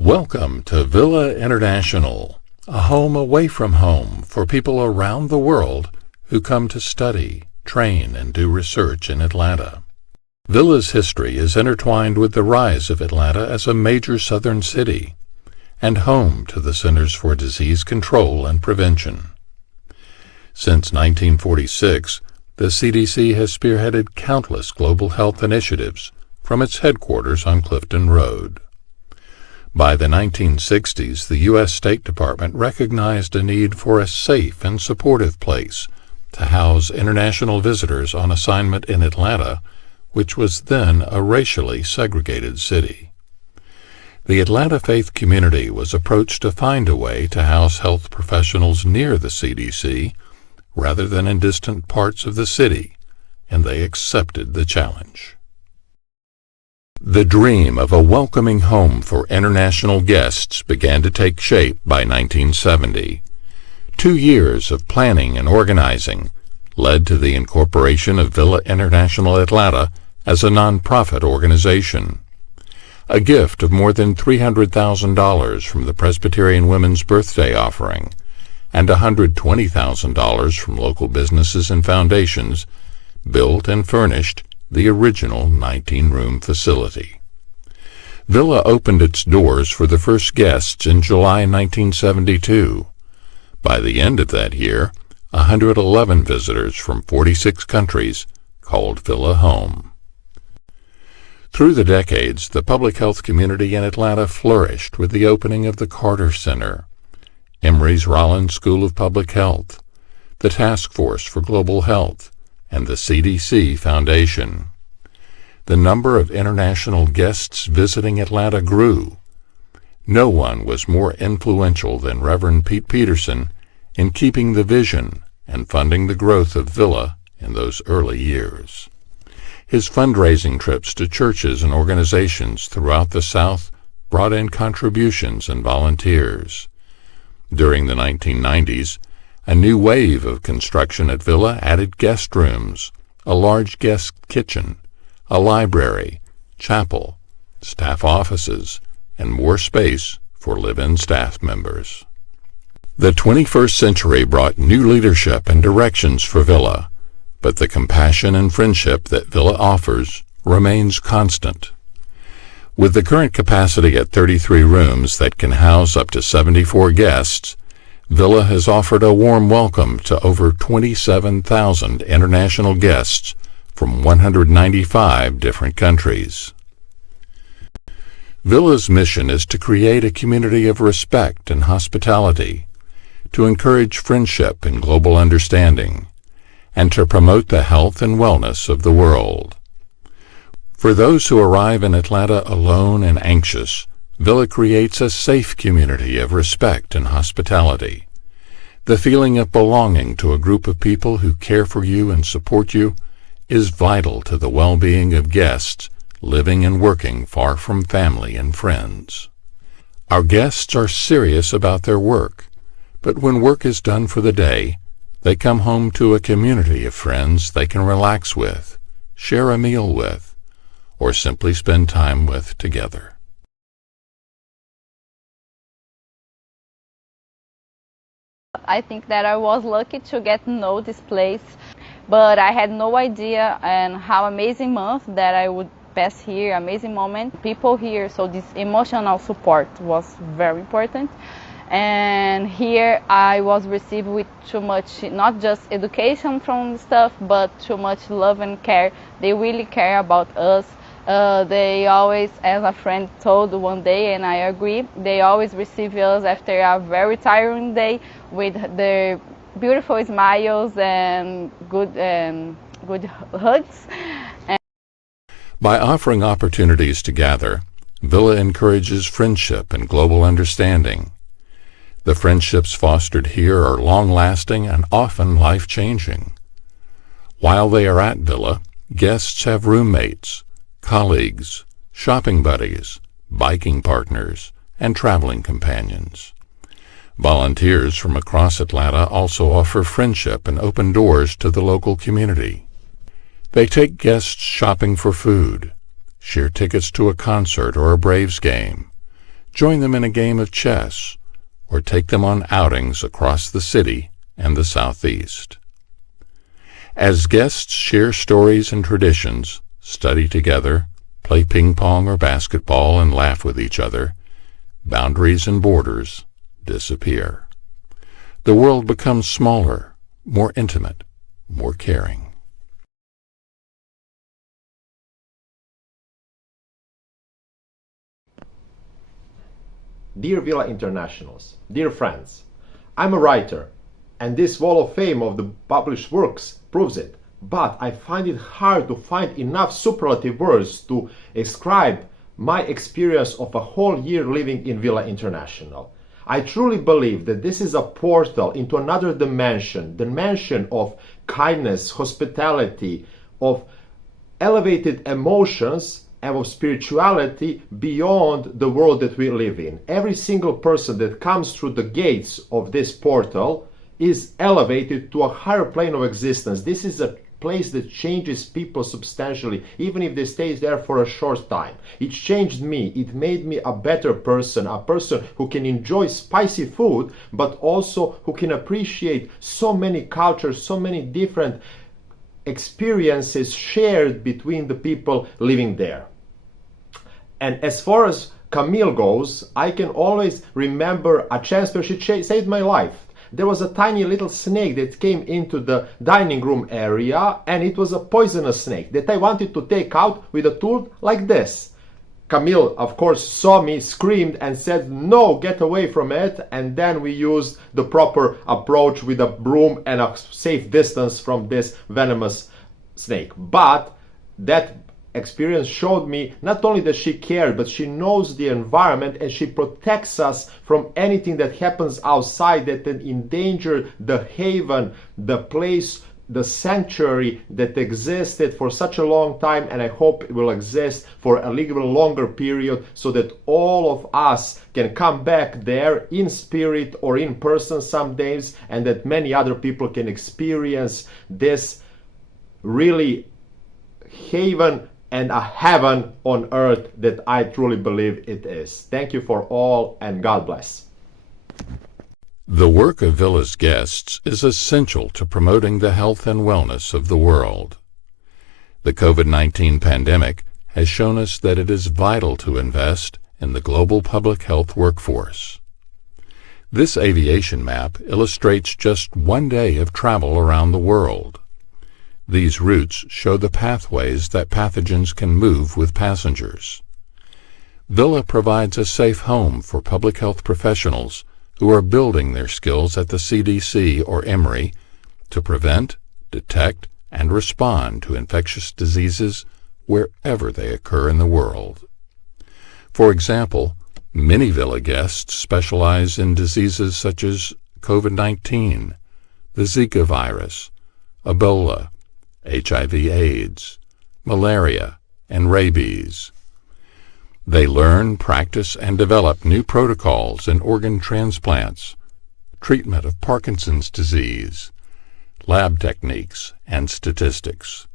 Welcome to Villa International, a home away from home for people around the world who come to study, train, and do research in Atlanta. Villa's history is intertwined with the rise of Atlanta as a major southern city and home to the Centers for Disease Control and Prevention. Since 1946, the CDC has spearheaded countless global health initiatives from its headquarters on Clifton Road. By the 1960s, the U.S. State Department recognized a need for a safe and supportive place to house international visitors on assignment in Atlanta, which was then a racially segregated city. The Atlanta faith community was approached to find a way to house health professionals near the CDC rather than in distant parts of the city, and they accepted the challenge. The dream of a welcoming home for international guests began to take shape by 1970. 2 years of planning and organizing led to the incorporation of Villa International Atlanta as a nonprofit organization. A gift of more than $300,000 from the Presbyterian Women's Birthday Offering and $120,000 from local businesses and foundations built and furnished the original 19-room facility. Villa opened its doors for the first guests in July 1972. By the end of that year, 111 visitors from 46 countries called Villa home. Through the decades, the public health community in Atlanta flourished with the opening of the Carter Center, Emory's Rollins School of Public Health, the Task Force for Global Health, and the CDC Foundation. The number of international guests visiting Atlanta grew. No one was more influential than Reverend Pete Peterson in keeping the vision and funding the growth of Villa in those early years. His fundraising trips to churches and organizations throughout the South brought in contributions and volunteers. During the 1990s, a new wave of construction at Villa added guest rooms, a large guest kitchen, a library, chapel, staff offices, and more space for live-in staff members. The 21st century brought new leadership and directions for Villa, but the compassion and friendship that Villa offers remains constant. With the current capacity at 33 rooms that can house up to 74 guests, Villa has offered a warm welcome to over 27,000 international guests from 195 different countries. Villa's mission is to create a community of respect and hospitality, to encourage friendship and global understanding, and to promote the health and wellness of the world. For those who arrive in Atlanta alone and anxious, Villa creates a safe community of respect and hospitality. The feeling of belonging to a group of people who care for you and support you is vital to the well-being of guests living and working far from family and friends. Our guests are serious about their work, but when work is done for the day, they come home to a community of friends they can relax with, share a meal with, or simply spend time with together. I think that I was lucky to get to know this place, but I had no idea and how amazing month that I would pass here, amazing moment. People here, so this emotional support was very important. And here I was received with too much, not just education from stuff, but too much love and care. They really care about us. They always, as a friend told one day, and I agree, they always receive us after a very tiring day with their beautiful smiles and good hugs. By offering opportunities to gather, Villa encourages friendship and global understanding. The friendships fostered here are long-lasting and often life-changing. While they are at Villa, guests have roommates, colleagues, shopping buddies, biking partners, and traveling companions. Volunteers from across Atlanta also offer friendship and open doors to the local community. They take guests shopping for food, share tickets to a concert or a Braves game, join them in a game of chess, or take them on outings across the city and the Southeast. As guests share stories and traditions, study together, play ping pong or basketball, and laugh with each other, boundaries and borders disappear. The world becomes smaller, more intimate, more caring. Dear Villa Internationals, dear friends, I'm a writer, and this wall of fame of the published works proves it, but I find it hard to find enough superlative words to describe my experience of a whole year living in Villa International. I truly believe that this is a portal into another dimension of kindness, hospitality, of elevated emotions, and of spirituality beyond the world that we live in. Every single person that comes through the gates of this portal is elevated to a higher plane of existence. This is a place that changes people substantially, even if they stay there for a short time. It changed me. It made me a better person, a person who can enjoy spicy food, but also who can appreciate so many cultures, so many different experiences shared between the people living there. And as far as Camille goes, I can always remember a chance where she saved my life. There was a tiny little snake that came into the dining room area, and it was a poisonous snake that I wanted to take out with a tool like this. Camille, of course, saw me, screamed, and said, "No, get away from it." And then we used the proper approach with a broom and a safe distance from this venomous snake. But that experience showed me not only that she cared, but she knows the environment and she protects us from anything that happens outside that can endanger the haven, the place, the sanctuary that existed for such a long time, and I hope it will exist for a little longer period, so that all of us can come back there in spirit or in person some days, and that many other people can experience this really haven and a heaven on earth that I truly believe it is. Thank you for all, and God bless. The work of Villa's guests is essential to promoting the health and wellness of the world. The COVID-19 pandemic has shown us that it is vital to invest in the global public health workforce. This aviation map illustrates just one day of travel around the world. These routes show the pathways that pathogens can move with passengers. Villa provides a safe home for public health professionals who are building their skills at the CDC or Emory to prevent, detect, and respond to infectious diseases wherever they occur in the world. For example, many Villa guests specialize in diseases such as COVID-19, the Zika virus, Ebola, HIV/AIDS, malaria, and rabies. They learn, practice, and develop new protocols in organ transplants, treatment of Parkinson's disease, lab techniques, and statistics.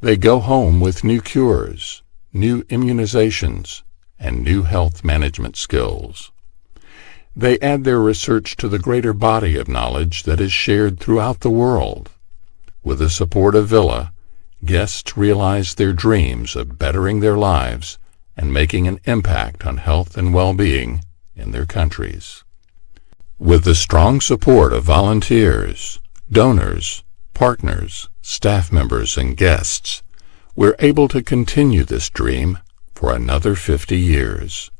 They go home with new cures, new immunizations, and new health management skills. They add their research to the greater body of knowledge that is shared throughout the world. With the support of Villa, guests realize their dreams of bettering their lives and making an impact on health and well-being in their countries. With the strong support of volunteers, donors, partners, staff members, and guests, we're able to continue this dream for another 50 years.